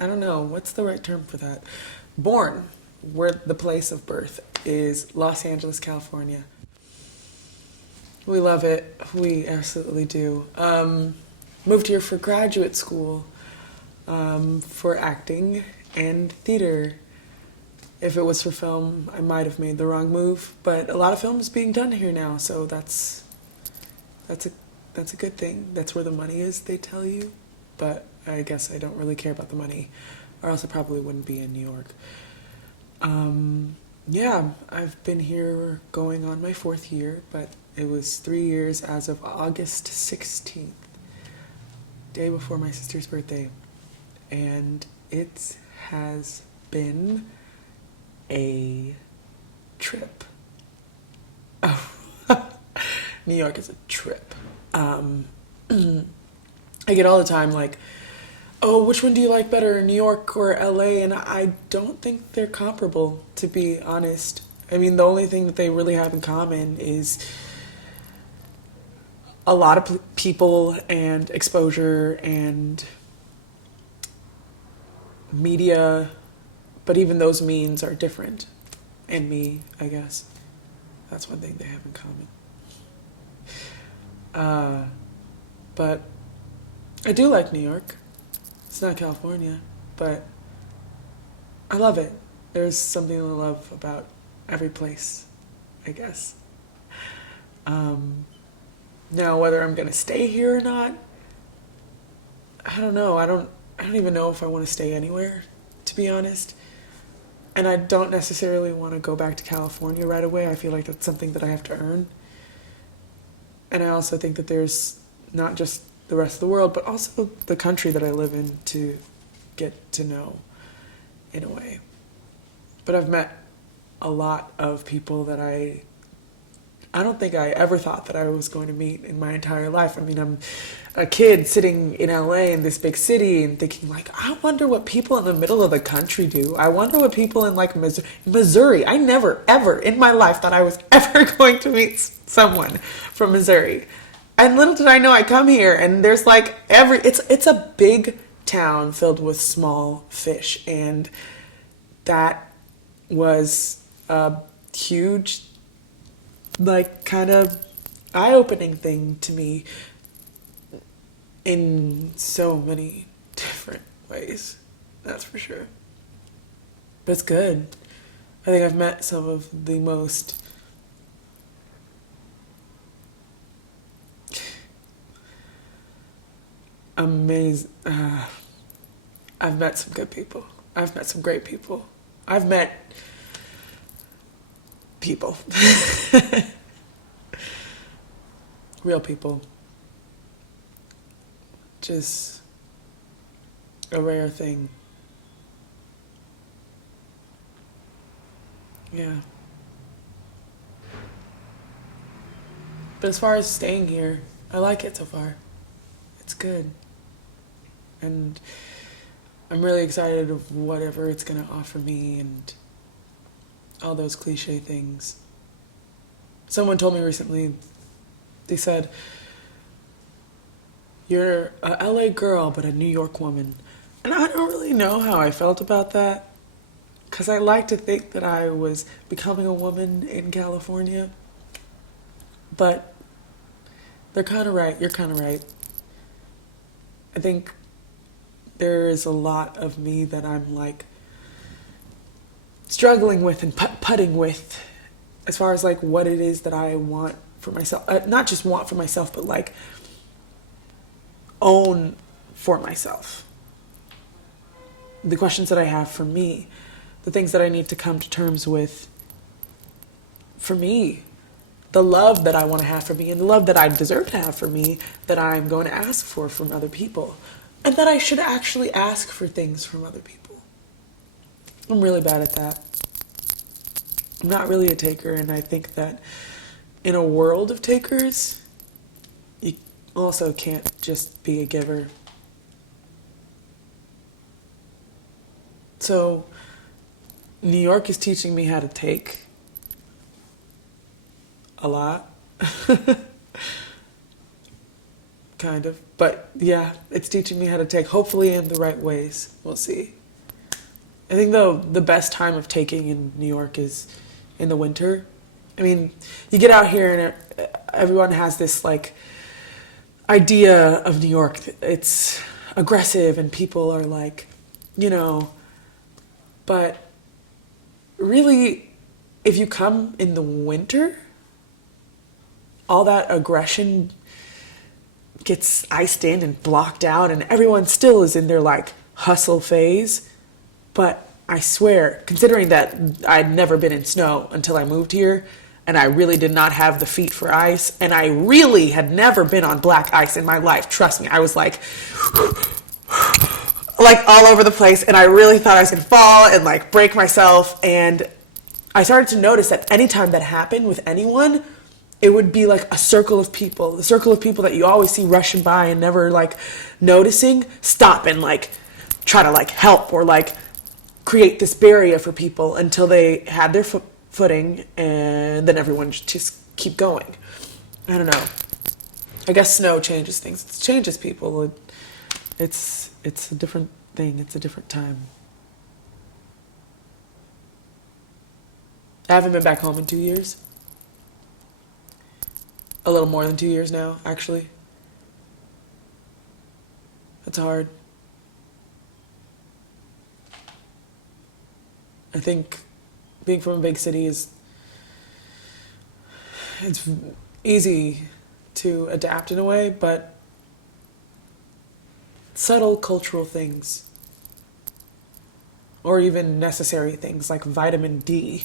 I don't know, what's the right term for that? Born, where the place of birth is Los Angeles, California. We love it. We absolutely do. Moved here for graduate school, for acting and theater. If it was for film, I might have made the wrong move, but a lot of film is being done here now, so that's a that's a good thing. That's where the money is, they tell you. But I guess I don't really care about the money, or else I probably wouldn't be in New York. Yeah, I've been here going on my 4th year, but it was 3 years as of August 16th, day before my sister's birthday. And it has been a trip. Oh, New York is a trip. I get all the time like, oh, which one do you like better, New York or LA? And I don't think they're comparable, to be honest. I mean, the only thing that they really have in common is a lot of people and exposure and media, but even those means are different. And me, I guess. That's one thing they have in common. But I do like New York. It's not California, but I love it. There's something to love about every place, I guess. Now, whether I'm gonna stay here or not, I don't know. I don't even know if I want to stay anywhere, to be honest. And I don't necessarily want to go back to California right away. I feel like that's something that I have to earn. And I also think that there's not just the rest of the world, but also the country that I live in to get to know in a way. But I've met a lot of people that I don't think I ever thought that I was going to meet in my entire life. I mean, I'm a kid sitting in LA in this big city and thinking like, I wonder what people in the middle of the country do. I wonder what people in like Missouri. I never, ever in my life thought I was ever going to meet someone from Missouri. And little did I know, I come here and there's like it's a big town filled with small fish. And that was a huge, like, kind of eye-opening thing to me in so many different ways. That's for sure. But it's good. I think I've met some of the most amazing. I've met some good people. I've met some great people. I've met people. Real people. Just a rare thing. Yeah. But as far as staying here, I like it so far. It's good. And I'm really excited of whatever it's going to offer me and all those cliche things. Someone told me recently, they said, you're a LA girl, but a New York woman. And I don't really know how I felt about that, because I like to think that I was becoming a woman in California. But they're kind of right. You're kind of right. I think there is a lot of me that I'm like struggling with and putting with as far as like what it is that I want for myself. Not just want for myself, but like own for myself. The questions that I have for me, the things that I need to come to terms with for me, the love that I want to have for me and the love that I deserve to have for me that I'm going to ask for from other people, and that I should actually ask for things from other people. I'm really bad at that. I'm not really a taker, and I think that in a world of takers, you also can't just be a giver. So New York is teaching me how to take a lot. kind of. But yeah, it's teaching me how to take, hopefully in the right ways. We'll see. I think though the best time of taking in New York is in the winter. I mean, you get out here and everyone has this like idea of New York. It's aggressive and people are like, you know, but really, if you come in the winter, all that aggression gets iced in and blocked out, and everyone still is in their like hustle phase. But I swear, considering that I'd never been in snow until I moved here, and I really did not have the feet for ice, and I really had never been on black ice in my life. Trust me, I was like all over the place, and I really thought I was gonna fall and like break myself. And I started to notice that anytime that happened with anyone, it would be like a circle of people, the circle of people that you always see rushing by and never like noticing, stop and like try to like help or like create this barrier for people until they had their footing, and then everyone just keep going. I don't know. I guess snow changes things. It changes people. It's a different thing. It's a different time. I haven't been back home in 2 years. A little more than 2 years now, actually. It's hard. I think being from a big city it's easy to adapt in a way, but subtle cultural things, or even necessary things like vitamin D.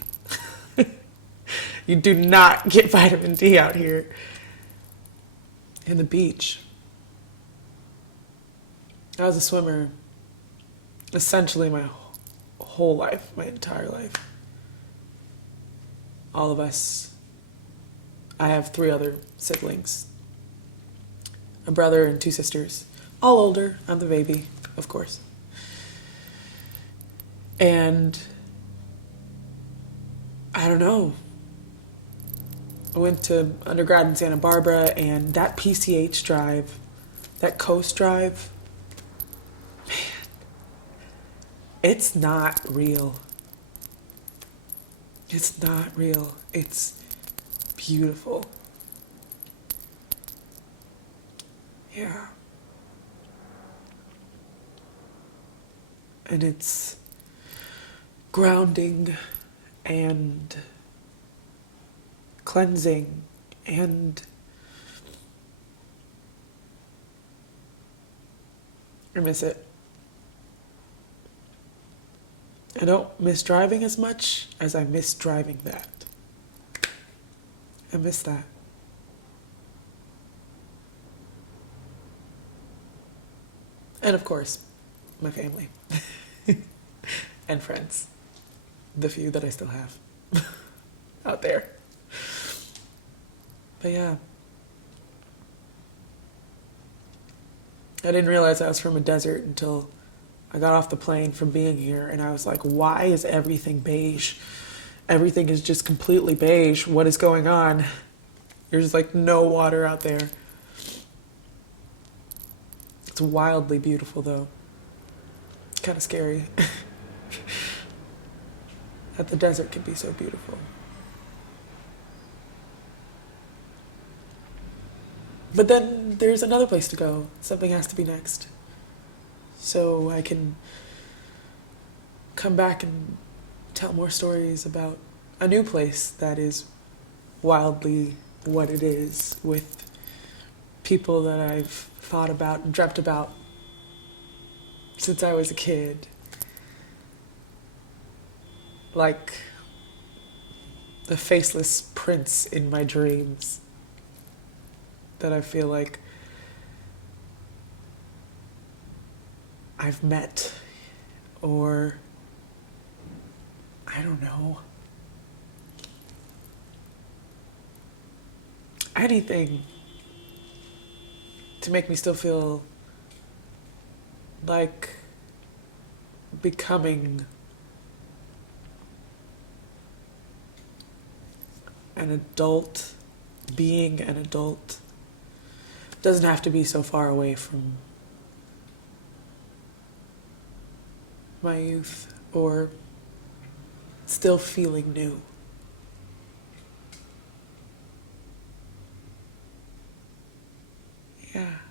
You do not get vitamin D out here. And the beach. I was a swimmer essentially my whole life, my entire life. All of us. I have 3 other siblings. A brother and 2 sisters. All older. I'm the baby, of course. And I don't know. I went to undergrad in Santa Barbara, and that PCH drive, that coast drive, man, it's not real. It's not real. It's beautiful. Yeah. And it's grounding and cleansing, and I miss it. I don't miss driving as much as I miss driving that. I miss that. And of course, my family and friends, the few that I still have out there. But yeah, I didn't realize I was from a desert until I got off the plane from being here, and I was like, why is everything beige? Everything is just completely beige. What is going on? There's like no water out there. It's wildly beautiful though. Kind of scary that the desert can be so beautiful. But then there's another place to go. Something has to be next. So I can come back and tell more stories about a new place that is wildly what it is, with people that I've thought about and dreamt about since I was a kid. Like the faceless prince in my dreams that I feel like I've met, or I don't know, anything to make me still feel like becoming an adult, being an adult, Doesn't have to be so far away from my youth or still feeling new. Yeah.